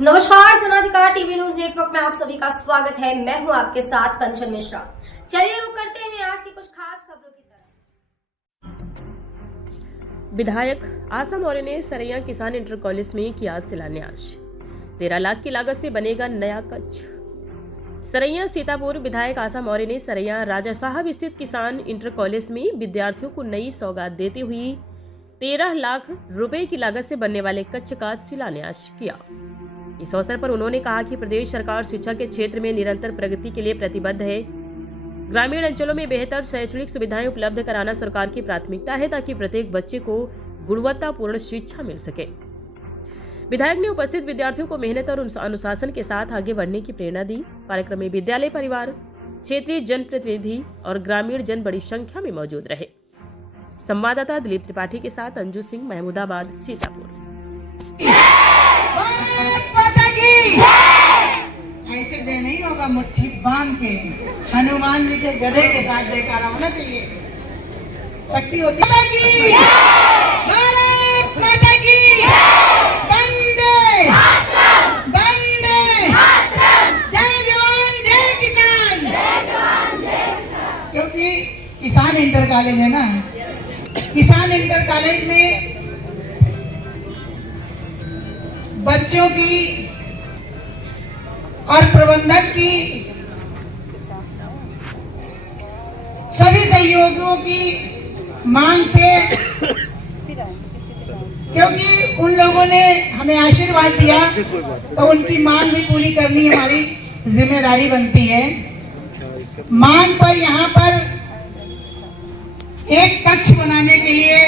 नमस्कार, जनाधिकार TV news network में आप सभी का स्वागत है। मैं हूं आपके साथ कंचन मिश्रा। चलिए रुक करते हैं आज की कुछ खास खबरों की तरफ। विधायक आशा मौर्य ने सरैया किसान इंटर कॉलेज में किया शिलान्यास। 13 लाख की लागत से बनेगा नया कक्ष। सरैया सीतापुर विधायक आशा मौर्य ने सरैया राजा साहब स्थित किसान इंटर कॉलेज में विद्यार्थियों को नई सौगात देते हुए 13 लाख रुपए की लागत से बनने वाले कक्ष का शिलान्यास किया। इस अवसर पर उन्होंने कहा कि प्रदेश सरकार शिक्षा के क्षेत्र में निरंतर प्रगति के लिए प्रतिबद्ध है। ग्रामीण अंचलों में बेहतर शैक्षणिक सुविधाएं उपलब्ध कराना सरकार की प्राथमिकता है ताकि प्रत्येक बच्चे को गुणवत्तापूर्ण शिक्षा मिल सके। विधायक ने उपस्थित विद्यार्थियों को मेहनत और अनुशासन के साथ आगे बढ़ने की प्रेरणा दी। कार्यक्रम में विद्यालय परिवार, क्षेत्रीय जनप्रतिनिधि और ग्रामीण जन बड़ी संख्या में मौजूद रहे। संवाददाता दिलीप त्रिपाठी के साथ अंजू सिंह, महमूदाबाद, सीतापुर। ऐसे जय नहीं होगा, मुट्ठी बांध के हनुमान जी के गधे के साथ जयकारा होना चाहिए। शक्ति होती है की भारत माता की वंदे वंदे जय जवान जय किसान। क्योंकि किसान इंटर कॉलेज है ना, किसान इंटर कॉलेज में बच्चों की और प्रबंधक की सभी सहयोगियों की मांग से, क्योंकि उन लोगों ने हमें आशीर्वाद दिया तो उनकी मांग भी पूरी करनी हमारी जिम्मेदारी बनती है। मांग पर यहाँ पर एक कक्ष बनाने के लिए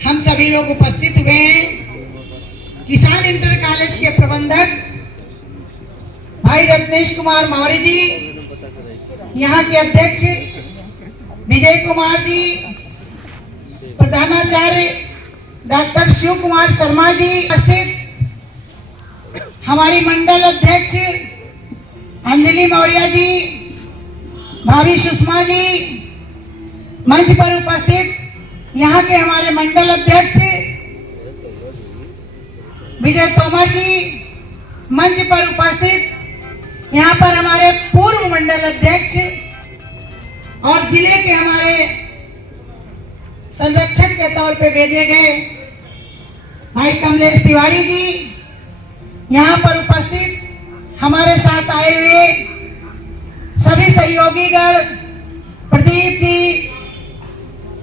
हम सभी लोग उपस्थित हुए हैं। किसान इंटर कॉलेज के प्रबंधक भाई रत्नेश कुमार मौर्य जी, यहाँ के अध्यक्ष विजय कुमार जी, प्रधानाचार्य डॉक्टर शिव कुमार शर्मा जी उपस्थित, हमारी मंडल अध्यक्ष अंजलि मौर्य जी, भाभी सुषमा जी, मंच पर उपस्थित यहाँ के हमारे मंडल अध्यक्ष विजय तोमर जी, मंच पर उपस्थित यहाँ पर हमारे पूर्व मंडल अध्यक्ष और जिले के हमारे संरक्षक के तौर पे भेजे गए भाई कमलेश तिवारी जी, यहाँ पर उपस्थित हमारे साथ आए हुए सभी सहयोगीगण, प्रदीप जी,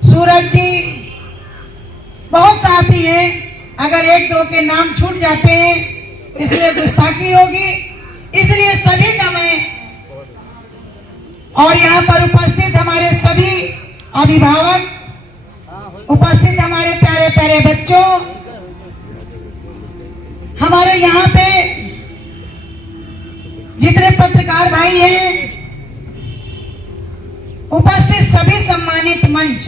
सूरज जी, बहुत साथी हैं। अगर एक दो के नाम छूट जाते हैं इसलिए गुस्ताखी होगी, इसलिए सभी का मैं, और यहाँ पर उपस्थित हमारे सभी अभिभावक, उपस्थित हमारे प्यारे प्यारे बच्चों, हमारे यहाँ पे जितने पत्रकार भाई हैं, उपस्थित सभी सम्मानित मंच,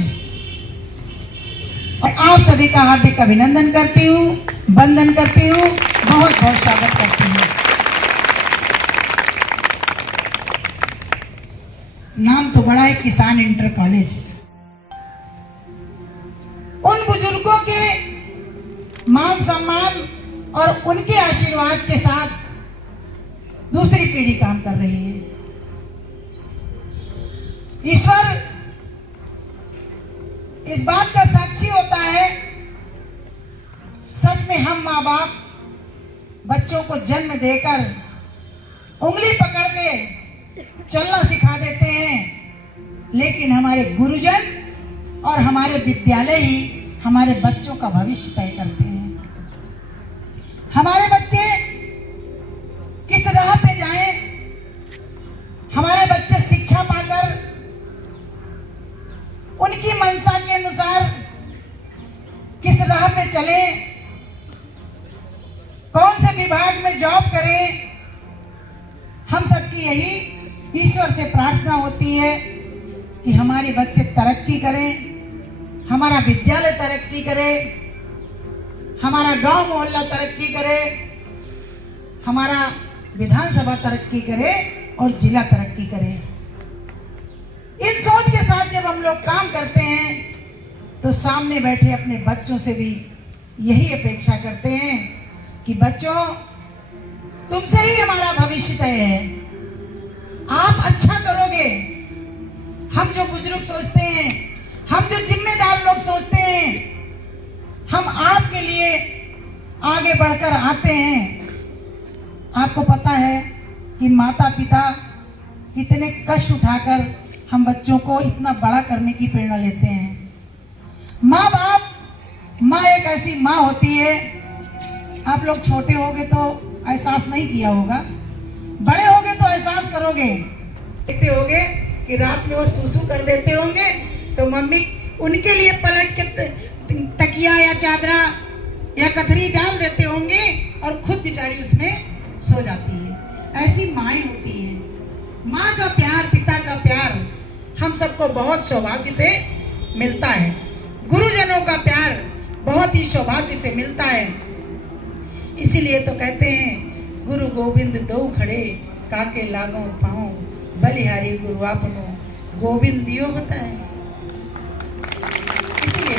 और आप सभी का हार्दिक अभिनंदन करती हूँ, वंदन करती हूँ, बहुत बहुत स्वागत करती हूँ। नाम तो बड़ा है किसान इंटर कॉलेज। उन बुजुर्गों के मान सम्मान और उनके आशीर्वाद के साथ दूसरी पीढ़ी काम कर रही है। ईश्वर इस बात का साक्षी होता है, सच में हम माँ बाप बच्चों को जन्म देकर उंगली पकड़ के चलना सिखा देते हैं, लेकिन हमारे गुरुजन और हमारे विद्यालय ही हमारे बच्चों का भविष्य तय करते हैं। हमारे बच्चे किस राह पे जाएं, हमारे बच्चे शिक्षा पाकर उनकी मंशा के अनुसार किस राह पे चले, कौन से विभाग में जॉब करें, हम सबकी यही ईश्वर से प्रार्थना होती है कि हमारे बच्चे तरक्की करें, हमारा विद्यालय तरक्की करे, हमारा गांव मोहल्ला तरक्की करे, हमारा विधानसभा तरक्की करे और जिला तरक्की करे। इस सोच के साथ जब हम लोग काम करते हैं तो सामने बैठे अपने बच्चों से भी यही अपेक्षा करते हैं कि बच्चों तुमसे ही हमारा भविष्य तय है। आप अच्छा करोगे, हम जो बुजुर्ग सोचते हैं, हम जो जिम्मेदार लोग सोचते हैं, हम आपके लिए आगे बढ़कर आते हैं। आपको पता है कि माता पिता कितने कष्ट उठाकर हम बच्चों को इतना बड़ा करने की प्रेरणा लेते हैं। माँ बाप, माँ एक ऐसी माँ होती है, आप लोग छोटे होगे तो एहसास नहीं किया होगा, बड़े होगे तो एहसास करोगे। देखते होगे कि रात में वो सुसु कर देते होंगे तो मम्मी उनके लिए पलट के तकिया या चादरा या कथरी डाल देते होंगे और खुद बेचारी उसमें सो जाती है। ऐसी माएँ होती हैं। माँ का प्यार, पिता का प्यार हम सबको बहुत सौभाग्य से मिलता है। गुरुजनों का प्यार बहुत ही सौभाग्य से मिलता है। इसीलिए तो कहते हैं गुरु गोविंद दो खड़े काके लागो पाओ, बलिहारी गुरु आपनो गोविंद दियो बताए। इसीलिए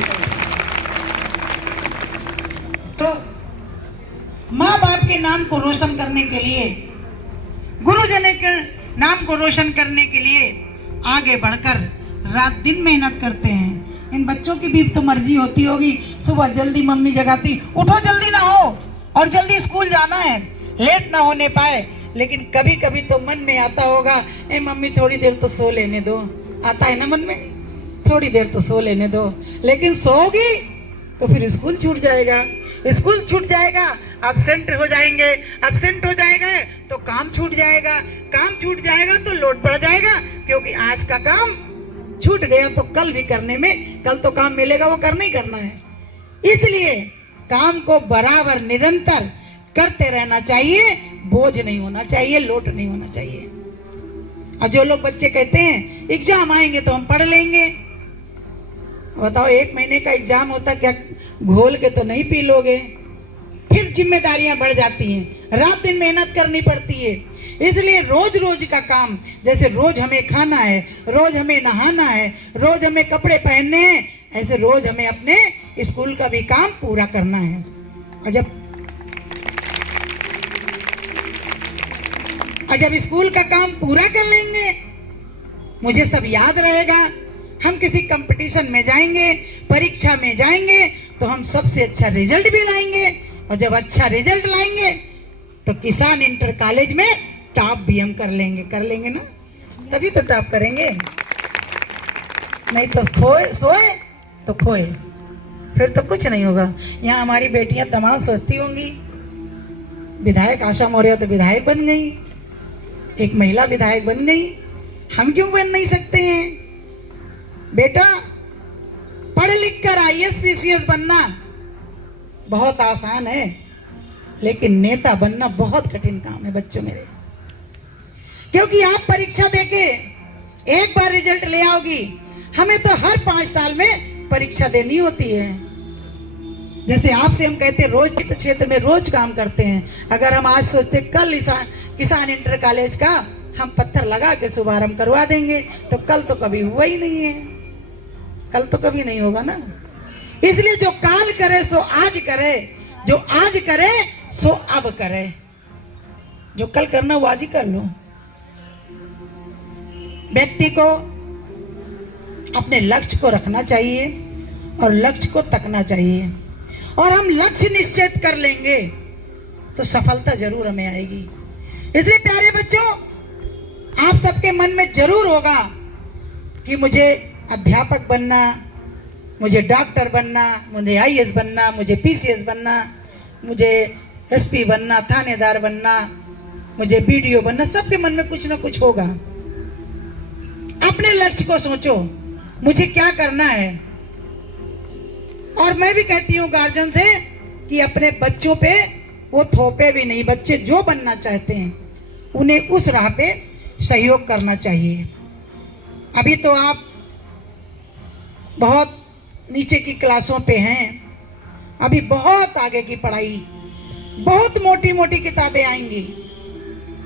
तो माँ बाप के नाम को रोशन करने के लिए, गुरुजन के नाम को रोशन करने के लिए आगे बढ़कर रात दिन मेहनत करते हैं। इन बच्चों की भी तो मर्जी होती होगी, सुबह जल्दी मम्मी जगाती, उठो जल्दी ना हो और जल्दी स्कूल जाना है, लेट ना होने पाए। लेकिन कभी कभी तो मन में आता होगा, ए मम्मी थोड़ी देर तो सो लेने दो। आता है ना मन में, थोड़ी देर तो सो लेने दो। लेकिन सोओगी तो फिर स्कूल छूट जाएगा, स्कूल छूट जाएगा, एब्सेंट हो जाएंगे, एब्सेंट हो जाएगा तो काम छूट जाएगा, काम छूट जाएगा तो लोड बढ़ जाएगा, क्योंकि आज का काम छूट गया तो कल भी करने में, कल तो काम मिलेगा वो करना ही करना है। इसलिए काम को बराबर निरंतर करते रहना चाहिए, बोझ नहीं होना चाहिए, लोट नहीं होना चाहिए। और जो लोग बच्चे कहते हैं एग्जाम आएंगे तो हम पढ़ लेंगे, बताओ 1 महीने का एग्जाम होता, क्या घोल के तो नहीं पी लोगे? फिर जिम्मेदारियां बढ़ जाती हैं, रात दिन मेहनत करनी पड़ती है। इसलिए रोज रोज का काम, जैसे रोज हमें खाना है, रोज हमें नहाना है, रोज हमें कपड़े पहनने हैं, ऐसे रोज हमें अपने स्कूल का भी काम पूरा करना है। और जब स्कूल का काम पूरा कर लेंगे, मुझे सब याद रहेगा, हम किसी कंपटीशन में जाएंगे, परीक्षा में जाएंगे तो हम सबसे अच्छा रिजल्ट भी लाएंगे। और जब अच्छा रिजल्ट लाएंगे तो किसान इंटर कॉलेज में टॉप भी हम कर लेंगे ना, तभी तो टॉप करेंगे। नहीं तो सोए तो खोए, फिर तो कुछ नहीं होगा। यहाँ हमारी बेटियां तमाम सोचती होंगी, विधायक आशा मौर्य तो विधायक बन गई, एक महिला विधायक बन गई, हम क्यों बन नहीं सकते हैं? बेटा, पढ़ लिख कर IAS PCS बनना बहुत आसान है, लेकिन नेता बनना बहुत कठिन काम है बच्चों मेरे। क्योंकि आप परीक्षा देके एक बार रिजल्ट ले आओगी, हमें तो हर 5 साल में परीक्षा देनी होती है। जैसे आपसे हम कहते हैं रोज के क्षेत्र में रोज काम करते हैं, अगर हम आज सोचते कल किसान इंटर कॉलेज का हम पत्थर लगा के शुभारंभ करवा देंगे, तो कल तो कभी हुआ ही नहीं है, कल तो कभी नहीं होगा ना। इसलिए जो काल करे सो आज करे, जो आज करे सो अब करे, जो कल करना वो आज ही कर लो। व्यक्ति को अपने लक्ष्य को रखना चाहिए और लक्ष्य को तकना चाहिए, और हम लक्ष्य निश्चित कर लेंगे तो सफलता जरूर हमें आएगी। इसलिए प्यारे बच्चों, आप सबके मन में जरूर होगा कि मुझे अध्यापक बनना, मुझे डॉक्टर बनना, मुझे IAS बनना, मुझे PCS बनना, मुझे SP बनना, थानेदार बनना, मुझे BDO बनना। सबके मन में कुछ ना कुछ होगा। अपने लक्ष्य को सोचो, मुझे क्या करना है। और मैं भी कहती हूँ गार्जियन से कि अपने बच्चों पे वो थोपे भी नहीं। बच्चे जो बनना चाहते हैं उन्हें उस राह पे सहयोग करना चाहिए। अभी तो आप बहुत नीचे की क्लासों पे हैं, अभी बहुत आगे की पढ़ाई, बहुत मोटी मोटी किताबें आएंगी,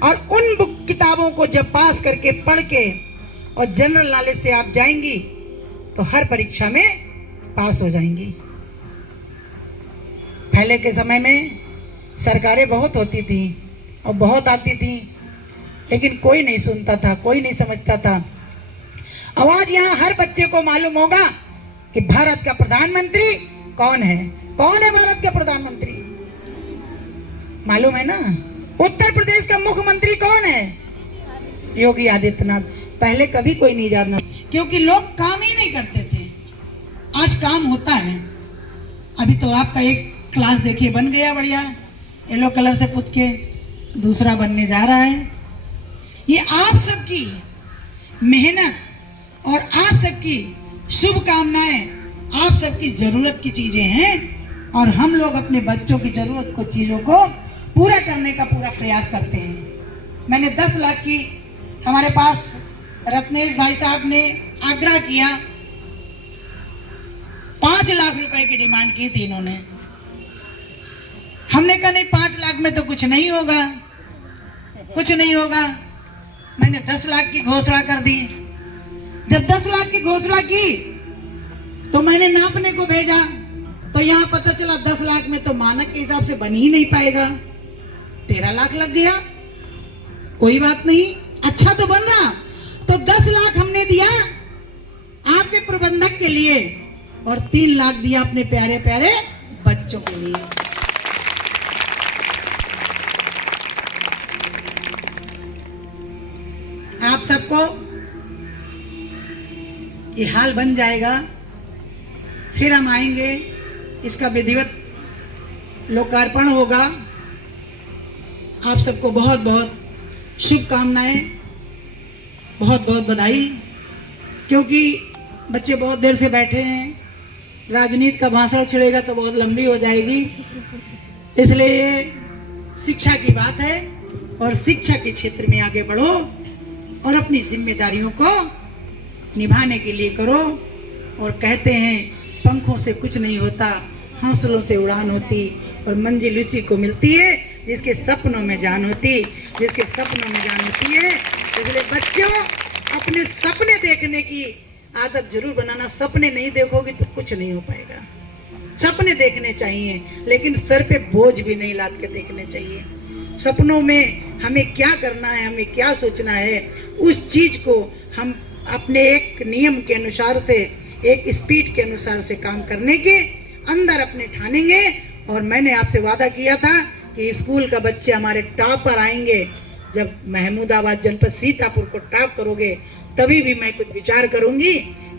और उन किताबों को जब पास करके पढ़ के और जनरल नॉलेज से आप जाएंगी तो हर परीक्षा में पास हो जाएंगी। पहले के समय में सरकारें बहुत होती थी, और बहुत आती थी, लेकिन कोई नहीं सुनता था, कोई नहीं समझता था। अब आज यहाँ हर बच्चे को मालूम होगा कि भारत का प्रधानमंत्री कौन है। कौन है भारत का प्रधानमंत्री? मालूम है ना? उत्तर प्रदेश का मुख्यमंत्री कौन है? योगी आदित्यनाथ। पहले कभी कोई नहीं जानता, क्योंकि लोग काम ही नहीं करते थे। आज काम होता है। अभी तो आपका एक क्लास देखिए बन गया बढ़िया, येलो कलर से पुत के, दूसरा बनने जा रहा है। ये आप सबकी मेहनत और आप सबकी शुभकामनाएं, आप सबकी जरूरत की चीजें हैं, और हम लोग अपने बच्चों की जरूरत को, चीजों को पूरा करने का पूरा प्रयास करते हैं। मैंने 10 लाख की, हमारे पास रत्नेश भाई साहब ने आग्रह किया, 5 लाख रुपए की डिमांड की थी इन्होंने। हमने कहा नहीं, 5 लाख में तो कुछ नहीं होगा, कुछ नहीं होगा। मैंने 10 लाख की घोषणा कर दी। जब 10 लाख की घोषणा की तो मैंने नापने को भेजा, तो यहाँ पता चला 10 लाख में तो मानक के हिसाब से बन ही नहीं पाएगा, 13 लाख लग गया। कोई बात नहीं, अच्छा तो बन रहा। तो 10 लाख हमने दिया आपके प्रबंधक के लिए, और 3 लाख दिया अपने प्यारे प्यारे बच्चों के लिए। आप सबको ये हाल बन जाएगा, फिर हम आएंगे, इसका विधिवत लोकार्पण होगा। आप सबको बहुत बहुत शुभकामनाएं, बहुत बहुत बधाई, क्योंकि बच्चे बहुत देर से बैठे हैं। राजनीति का भाषण छिड़ेगा तो बहुत लंबी हो जाएगी, इसलिए शिक्षा की बात है, और शिक्षा के क्षेत्र में आगे बढ़ो और अपनी जिम्मेदारियों को निभाने के लिए करो। और कहते हैं पंखों से कुछ नहीं होता, हौसलों से उड़ान होती, और मंजिल उसी को मिलती है जिसके सपनों में जान होती, जिसके सपनों में जान होती है। इसलिए बच्चों, अपने सपने देखने की आदत जरूर बनाना। सपने नहीं देखोगे तो कुछ नहीं हो पाएगा। सपने देखने चाहिए, लेकिन सर पे बोझ भी नहीं लाद के देखने चाहिए। सपनों में हमें क्या करना है, हमें क्या सोचना है, उस चीज को हम अपने एक नियम के अनुसार से, एक स्पीड के अनुसार से काम करने के अंदर अपने ठानेंगे। और मैंने आपसे वादा किया था कि स्कूल का बच्चे हमारे टॉप पर आएंगे। जब महमूदाबाद जनपद सीतापुर को टॉप करोगे तभी भी मैं कुछ विचार करूंगी।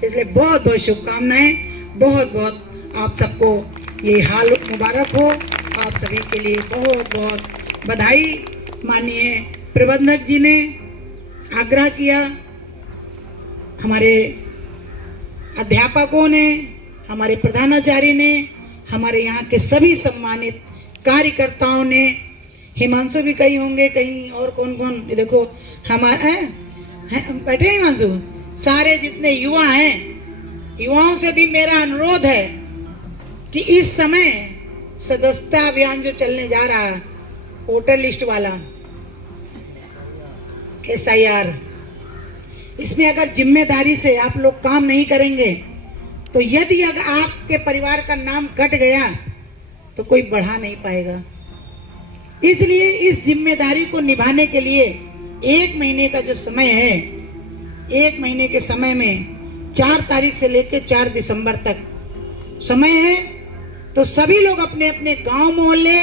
इसलिए बहुत बहुत शुभकामनाएं, बहुत बहुत आप सबको ये हाल मुबारक हो। आप सभी के लिए बहुत बहुत बधाई। माननीय प्रबंधक जी ने आग्रह किया, हमारे अध्यापकों ने, हमारे प्रधानाचार्य ने, हमारे यहाँ के सभी सम्मानित कार्यकर्ताओं ने, हिमांशु भी कहीं होंगे, कहीं और कौन कौन, देखो हमारे बैठे हिमांशु, सारे जितने युवा हैं, युवाओं से भी मेरा अनुरोध है कि इस समय सदस्यता अभियान जो चलने जा रहा है, वोटर लिस्ट वाला SIR, इसमें अगर जिम्मेदारी से आप लोग काम नहीं करेंगे तो यदि अगर आपके परिवार का नाम कट गया तो कोई बढ़ा नहीं पाएगा। इसलिए इस जिम्मेदारी को निभाने के लिए 1 महीने का जो समय है, 1 महीने के समय में 4 तारीख से लेकर 4 दिसंबर तक समय है। तो सभी लोग अपने अपने गांव मोहल्ले